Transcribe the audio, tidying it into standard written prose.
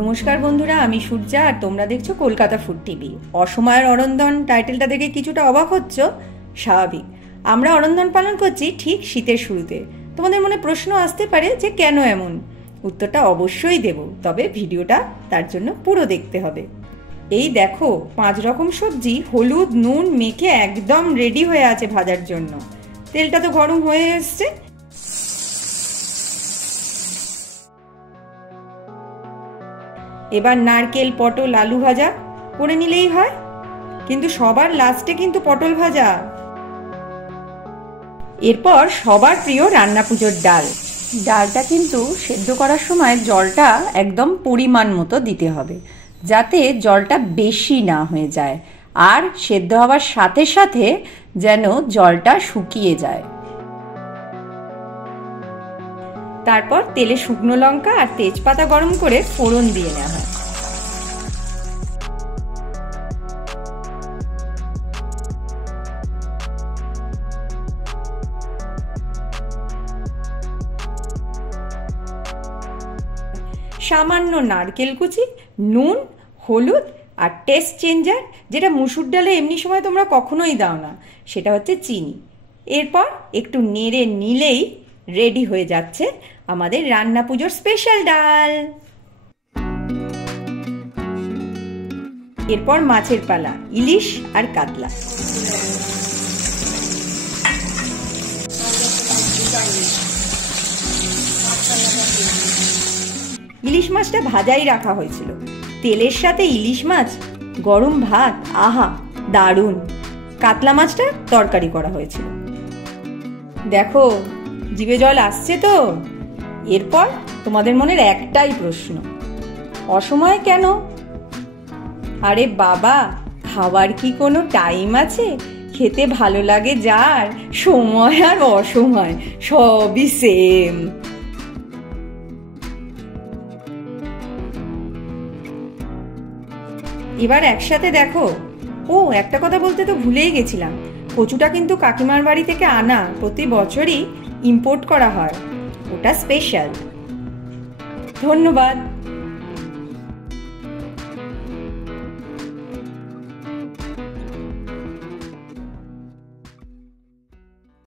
নমস্কার বন্ধুরা, আমি সূর্যা আর তোমরা দেখছো কলকাতা ফুড টিভি। অসময়ের অরন্ধন টাইটেলটা দেখে কিছুটা অবাক হচ্ছ, স্বাভাবিক। আমরা অরন্ধন পালন করছি ঠিক শীতের শুরুতে। তোমাদের মনে প্রশ্ন আসতে পারে যে কেন এমন। উত্তরটা অবশ্যই দেব, তবে ভিডিওটা তার জন্য পুরো দেখতে হবে। এই দেখো, 5 রকম সবজি হলুদ নুন মেখে একদম রেডি হয়ে আছে ভাজার জন্য। তেলটা তো গরম হয়ে এসছে। এবার নারকেল পটল আলু ভাজা করে নিলেই হয়, কিন্তু সবার লাস্টে কিন্তু পটল ভাজা। এরপর সবার প্রিয় রান্না পুজোর ডাল। ডালটা কিন্তু সেদ্ধ করার সময় জলটা একদম পরিমাণ মতো দিতে হবে, যাতে জলটা বেশি না হয়ে যায় আর সেদ্ধ হওয়ার সাথে সাথে যেন জলটা শুকিয়ে যায়। তারপর তেলে শুকনো লঙ্কা আর তেজপাতা গরম করে ফোড়ন দিয়ে নেওয়া হয়। সামান্য নারকেল কুচি, নুন, হলুদ আর টেস্ট চেঞ্জার, যেটা মুসুর ডালে এমনি সময় তোমরা কখনোই দাও না, সেটা হচ্ছে চিনি। এরপর একটু নেড়ে নিলেই রেডি হয়ে যাচ্ছে আমাদের রান্না পুজোর স্পেশাল ডাল। এরপর মাছের পালা, ইলিশ আর কাতলা। ইলিশ মাছটা ভাজাই রাখা হয়েছিল, তেলের সাথে ইলিশ মাছ, গরম ভাত, আহা দারুণ। কাতলা মাছটা তরকারি করা হয়েছিল। দেখো, জিভে জল আসছে তো। এরপর তোমাদের মনের একটাই প্রশ্ন, অসময়ে কেন? আরে বাবা, খাবার কি কোনো টাইম আছে? খেতে ভালো লাগে যার, সময় আর অসময় সবই সেম। এবার একসাথে দেখো। ও, একটা কথা বলতে তো ভুলেই গেছিলাম, কচুটা কিন্তু কাকিমার বাড়ি থেকে আনা, প্রতি বছরই ইম্পোর্ট করা হয়, ওটা স্পেশাল। ধন্যবাদ।